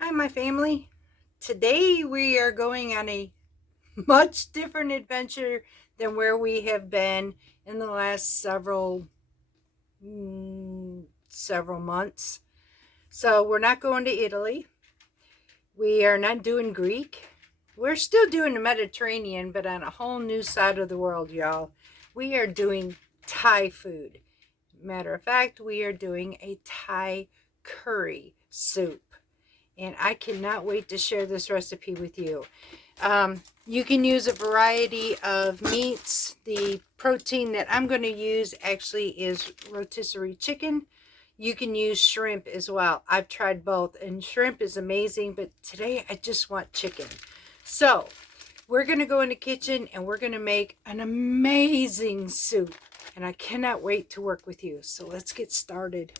Hi, my family. Today we are going on a much different adventure than where we have been in the last several months. So we're not going to Italy. We are not doing Greek. We're still doing the Mediterranean, but on a whole new side of the world, y'all. We are doing Thai food. Matter of fact, we are doing a Thai curry soup. And I cannot wait to share this recipe with you. You can use a variety of meats. The protein that I'm going to use actually is rotisserie chicken. You can use shrimp as well. I've tried both, and shrimp is amazing, but today I just want chicken. So we're going to go in the kitchen and we're going to make an amazing soup. And I cannot wait to work with you. So let's get started.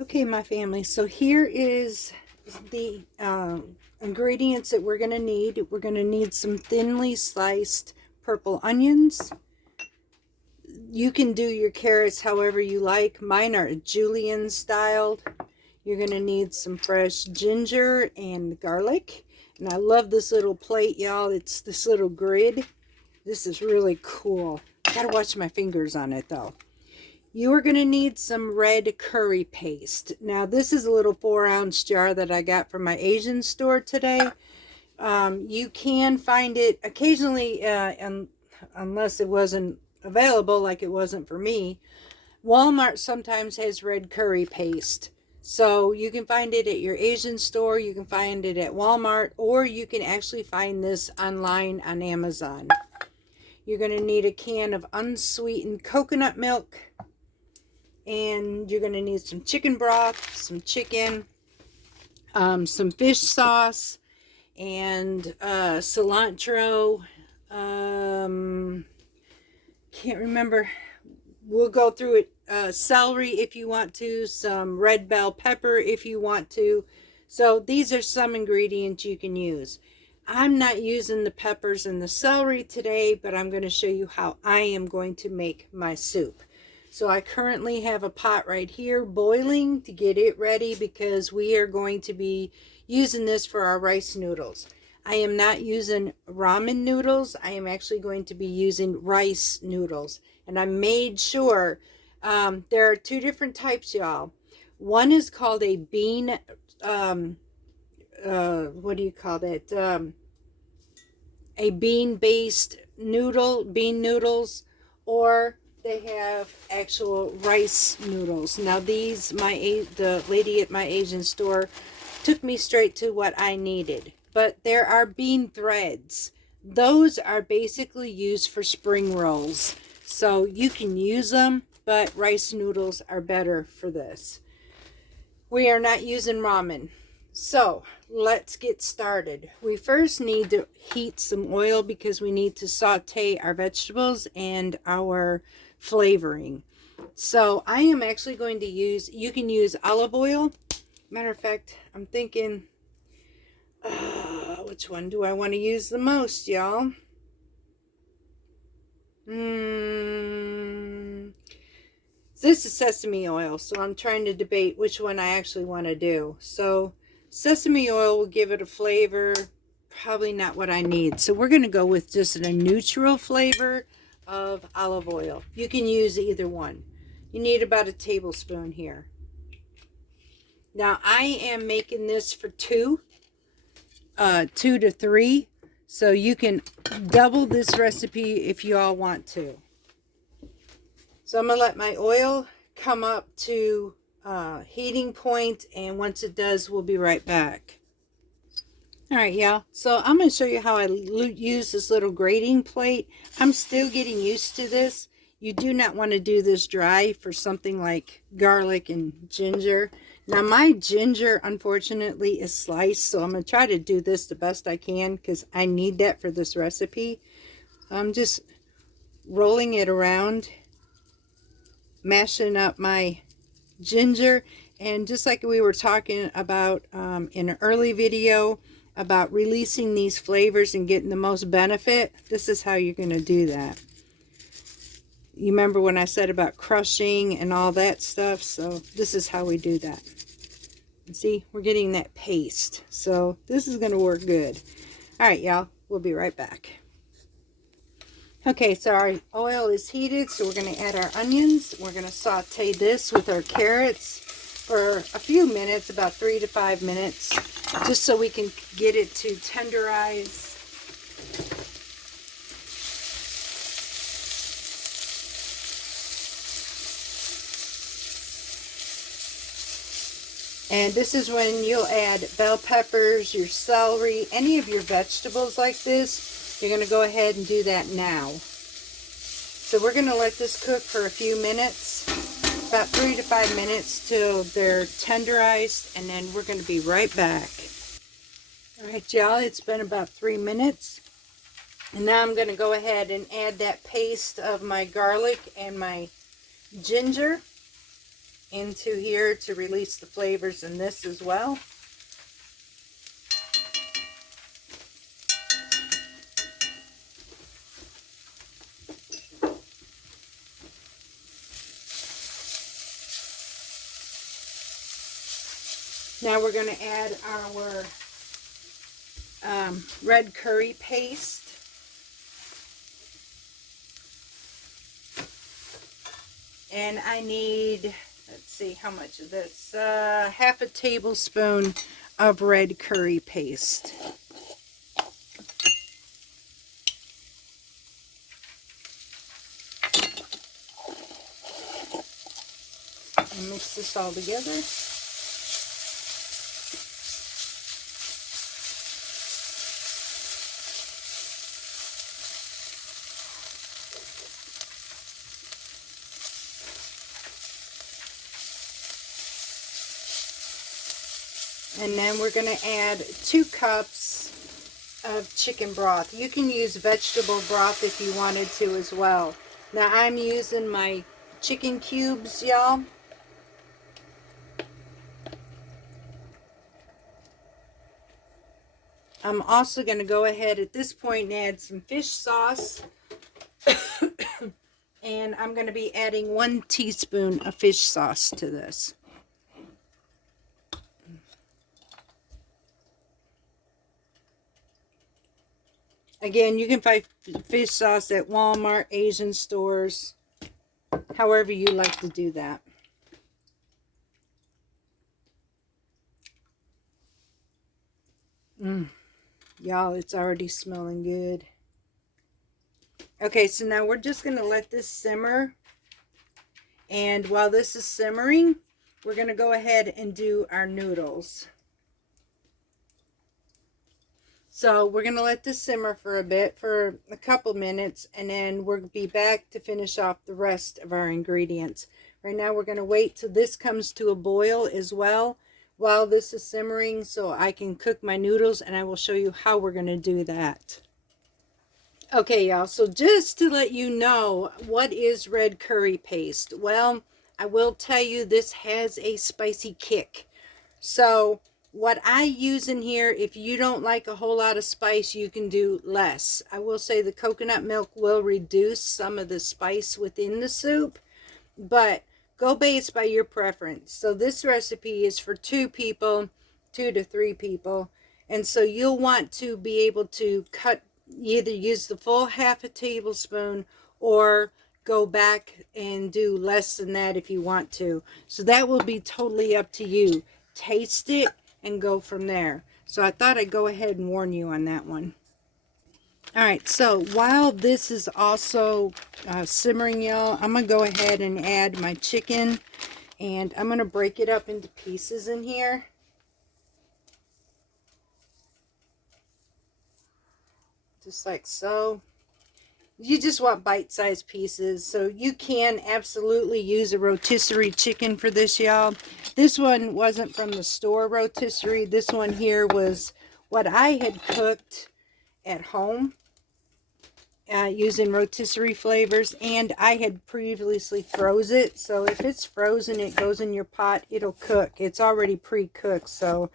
Okay, my family, so here is the ingredients that we're going to need. We're going to need some thinly sliced purple onions. You can do your carrots however you like. Mine are julienne styled. You're going to need some fresh ginger and garlic. And I love this little plate, y'all. It's this little grid. This is really cool. Gotta watch my fingers on it, though. You are going to need some red curry paste. Now, this is a little 4-ounce jar that I got from my Asian store today. You can find it occasionally, unless it wasn't available, like it wasn't for me. Walmart sometimes has red curry paste. So you can find it at your Asian store, you can find it at Walmart, or you can actually find this online on Amazon. You're going to need a can of unsweetened coconut milk. And you're going to need some chicken broth, some chicken, some fish sauce, and cilantro. Can't remember. We'll go through it. Celery if you want to, some red bell pepper if you want to. So these are some ingredients you can use. I'm not using the peppers and the celery today, but I'm going to show you how I am going to make my soup. So I currently have a pot right here boiling to get it ready because we are going to be using this for our rice noodles. I am not using ramen noodles. I am actually going to be using rice noodles. And I made sure there are two different types, y'all. One is called a bean, what do you call that? A bean-based bean noodles, or they have actual rice noodles. Now these, the lady at my Asian store took me straight to what I needed. But there are bean threads. Those are basically used for spring rolls. So you can use them, but rice noodles are better for this. We are not using ramen. So let's get started. We first need to heat some oil because we need to saute our vegetables and our flavoring. So I am actually going to use, you can use olive oil. Matter of fact, I'm thinking, which one do I want to use the most, y'all? This is sesame oil, so I'm trying to debate which one I actually want to do. So sesame oil will give it a flavor, probably not what I need. So we're going to go with just a neutral flavor of olive oil. You can use either one. You need about a tablespoon here. Now I am making this for 2 to 3. So you can double this recipe if you all want to. So I'm going to let my oil come up to heating point, and once it does, we'll be right back. All right, y'all. So I'm going to show you how I use this little grating plate. I'm still getting used to this. You do not want to do this dry for something like garlic and ginger. Now my ginger, unfortunately, is sliced, so I'm going to try to do this the best I can because I need that for this recipe. I'm just rolling it around, mashing up my ginger, and just like we were talking about in an early video about releasing these flavors and getting the most benefit, this is how you're going to do that. You remember when I said about crushing and all that stuff? So this is how we do that. See, we're getting that paste. So this is going to work good. All right, y'all. We'll be right back. Okay, so our oil is heated, so we're going to add our onions. We're going to saute this with our carrots for a few minutes, about 3 to 5 minutes, just so we can get it to tenderize. And this is when you'll add bell peppers, your celery, any of your vegetables like this. You're going to go ahead and do that now. So we're going to let this cook for a few minutes, about 3 to 5 minutes till they're tenderized, and then we're going to be right back. All right, y'all, it's been about 3 minutes. And now I'm going to go ahead and add that paste of my garlic and my ginger into here to release the flavors in this as well. Now we're going to add our red curry paste. And I need, let's see, how much of this? Half a tablespoon of red curry paste. And mix this all together. And then we're going to add 2 cups of chicken broth. You can use vegetable broth if you wanted to as well. Now I'm using my chicken cubes, y'all. I'm also going to go ahead at this point and add some fish sauce. And I'm going to be adding 1 teaspoon of fish sauce to this. Again, you can find fish sauce at Walmart, Asian stores, however you like to do that. Y'all, it's already smelling good. Okay, so now we're just going to let this simmer. And while this is simmering, we're going to go ahead and do our noodles. So we're going to let this simmer for a bit, for a couple minutes, and then we'll be back to finish off the rest of our ingredients. Right now we're going to wait till this comes to a boil as well while this is simmering, so I can cook my noodles, and I will show you how we're going to do that. Okay, y'all, so just to let you know, what is red curry paste? Well, I will tell you this has a spicy kick. So what I use in here, if you don't like a whole lot of spice, you can do less. I will say the coconut milk will reduce some of the spice within the soup, but go based by your preference. So this recipe is for 2 people, 2 to 3 people. And so you'll want to be able to either use the full half a tablespoon or go back and do less than that if you want to. So that will be totally up to you. Taste it and go from there. So I thought I'd go ahead and warn you on that one. Alright, so while this is also simmering, y'all, I'm going to go ahead and add my chicken. And I'm going to break it up into pieces in here. Just like so. You just want bite-sized pieces. So you can absolutely use a rotisserie chicken for this, y'all. This one wasn't from the store rotisserie. This one here was what I had cooked at home using rotisserie flavors, and I had previously froze it. So if it's frozen, it goes in your pot, it'll cook. It's already pre-cooked. So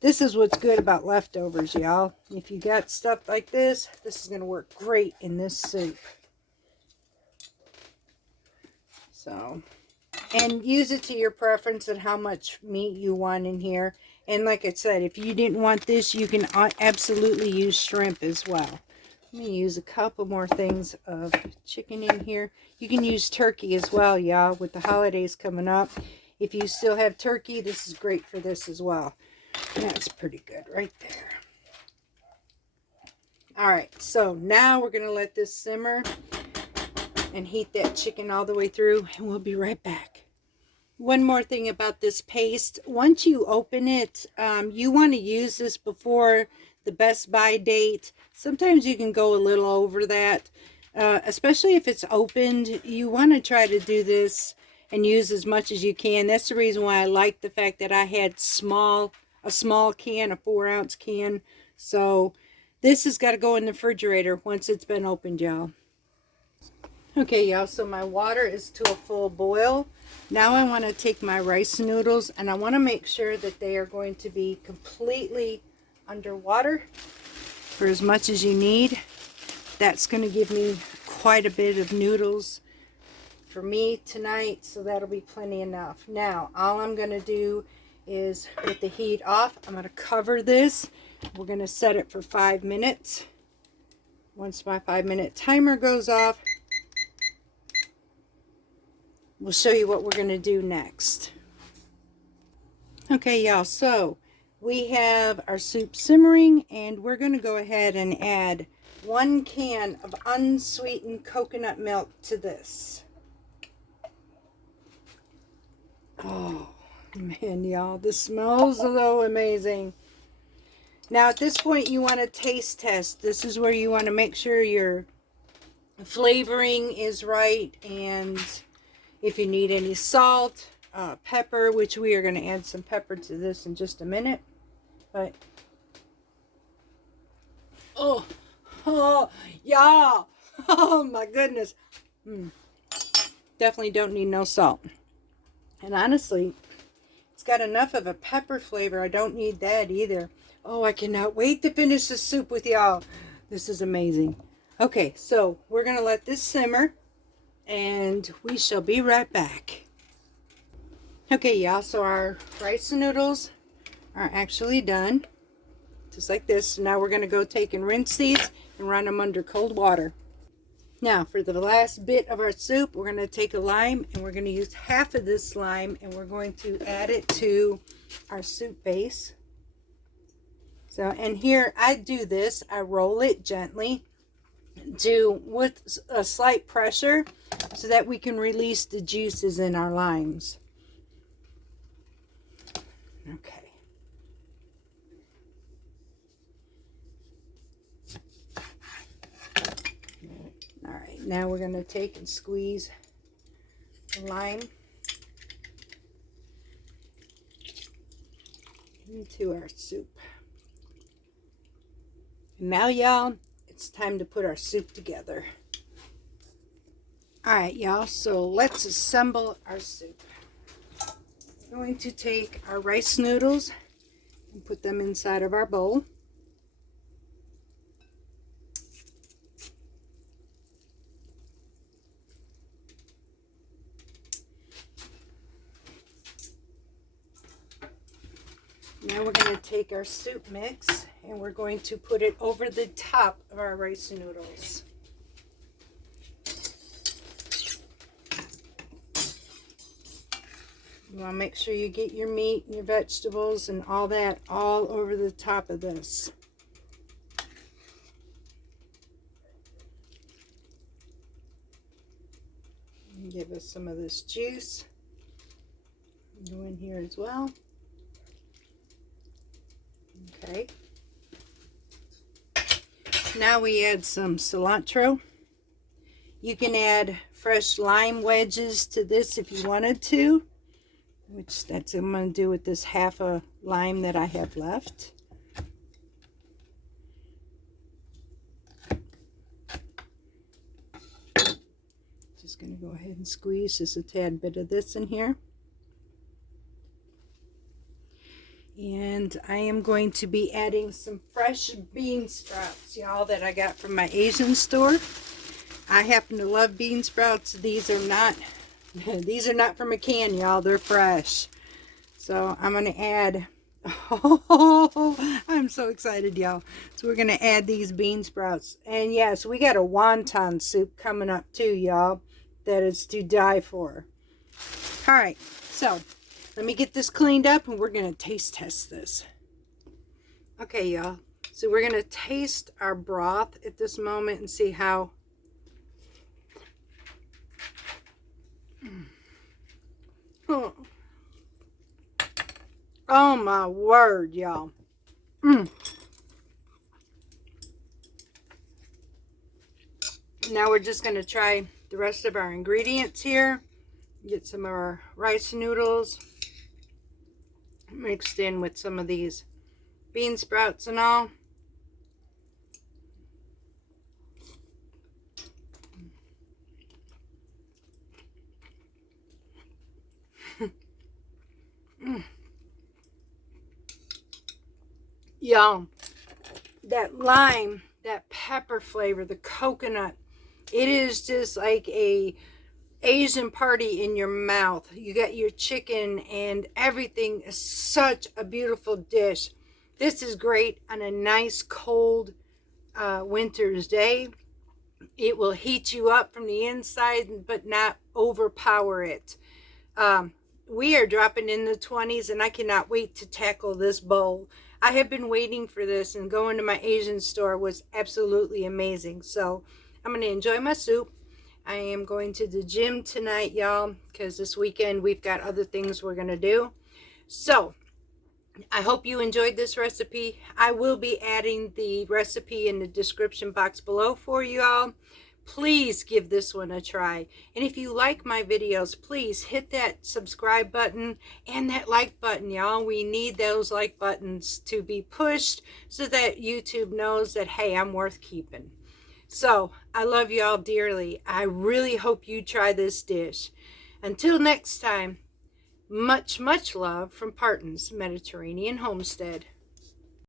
this is what's good about leftovers, y'all. If you got stuff like this, this is going to work great in this soup. So, and use it to your preference and how much meat you want in here. And like I said, if you didn't want this, you can absolutely use shrimp as well. Let me use a couple more things of chicken in here. You can use turkey as well, y'all, with the holidays coming up. If you still have turkey, this is great for this as well. That's pretty good right there. Alright, so now we're going to let this simmer and heat that chicken all the way through, and we'll be right back. One more thing about this paste. Once you open it, you want to use this before the best by date. Sometimes you can go a little over that, especially if it's opened. You want to try to do this and use as much as you can. That's the reason why I like the fact that I had a small can, a 4-ounce can. So this has got to go in the refrigerator once it's been opened, y'all. Okay, y'all, so my water is to a full boil. Now I want to take my rice noodles, and I want to make sure that they are going to be completely underwater for as much as you need. That's going to give me quite a bit of noodles for me tonight, so that'll be plenty enough. Now, all I'm going to do is, with the heat off, I'm going to cover this. We're going to set it for 5 minutes. Once my 5-minute timer goes off, we'll show you what we're going to do next. Okay, y'all, so we have our soup simmering, and we're going to go ahead and add 1 can of unsweetened coconut milk to this. Oh, man, y'all, this smells so amazing. Now, at this point, you want to taste test. This is where you want to make sure your flavoring is right, and if you need any salt, pepper, which we are going to add some pepper to this in just a minute. But, oh, y'all, oh my goodness. Definitely don't need no salt. And honestly, it's got enough of a pepper flavor. I don't need that either. Oh, I cannot wait to finish the soup with y'all. This is amazing. Okay, so we're going to let this simmer, and we shall be right back. Okay, y'all, so our rice noodles are actually done. Just like this. Now we're going to go take and rinse these and run them under cold water. Now, for the last bit of our soup, we're going to take a lime, and we're going to use half of this lime, and we're going to add it to our soup base. So, and here I do this, I roll it gently with a slight pressure so that we can release the juices in our limes. Okay. All right, now we're going to take and squeeze the lime into our soup. And now, y'all, it's time to put our soup together. All right, y'all, so let's assemble our soup. We're going to take our rice noodles and put them inside of our bowl. Now we're going to take our soup mix and we're going to put it over the top of our rice noodles. You want to make sure you get your meat and your vegetables and all that all over the top of this. And give us some of this juice. Go in here as well. Okay. Now we add some cilantro. You can add fresh lime wedges to this if you wanted to, which that's what I'm going to do with this half a lime that I have left. Just going to go ahead and squeeze just a tad bit of this in here. And I am going to be adding some fresh bean sprouts, y'all, that I got from my Asian store. I happen to love bean sprouts. These are not from a can, y'all. They're fresh. So I'm going to add, oh, I'm so excited, y'all. So we're going to add these bean sprouts. And yes, we got a wonton soup coming up too, y'all, that is to die for. All right, so let me get this cleaned up and we're going to taste test this. Okay, y'all. So we're going to taste our broth at this moment and see how. Oh my word, y'all. Now we're just going to try the rest of our ingredients here. Get some of our rice noodles mixed in with some of these bean sprouts and all. Y'all, that lime, that pepper flavor, the coconut, it is just like a Asian party in your mouth. You got your chicken and everything is such a beautiful dish. This is great on a nice cold winter's day. It will heat you up from the inside but not overpower it. We are dropping in the 20s and I cannot wait to tackle this bowl. I have been waiting for this, and going to my Asian store was absolutely amazing. So I'm going to enjoy my soup. I am going to the gym tonight, y'all, because this weekend we've got other things we're going to do. So I hope you enjoyed this recipe. I will be adding the recipe in the description box below for you all. Please give this one a try. And if you like my videos, please hit that subscribe button and that like button, y'all. We need those like buttons to be pushed so that YouTube knows that, hey, I'm worth keeping. So I love y'all dearly. I really hope you try this dish. Until next time, much, much love from Parton's Mediterranean Homestead.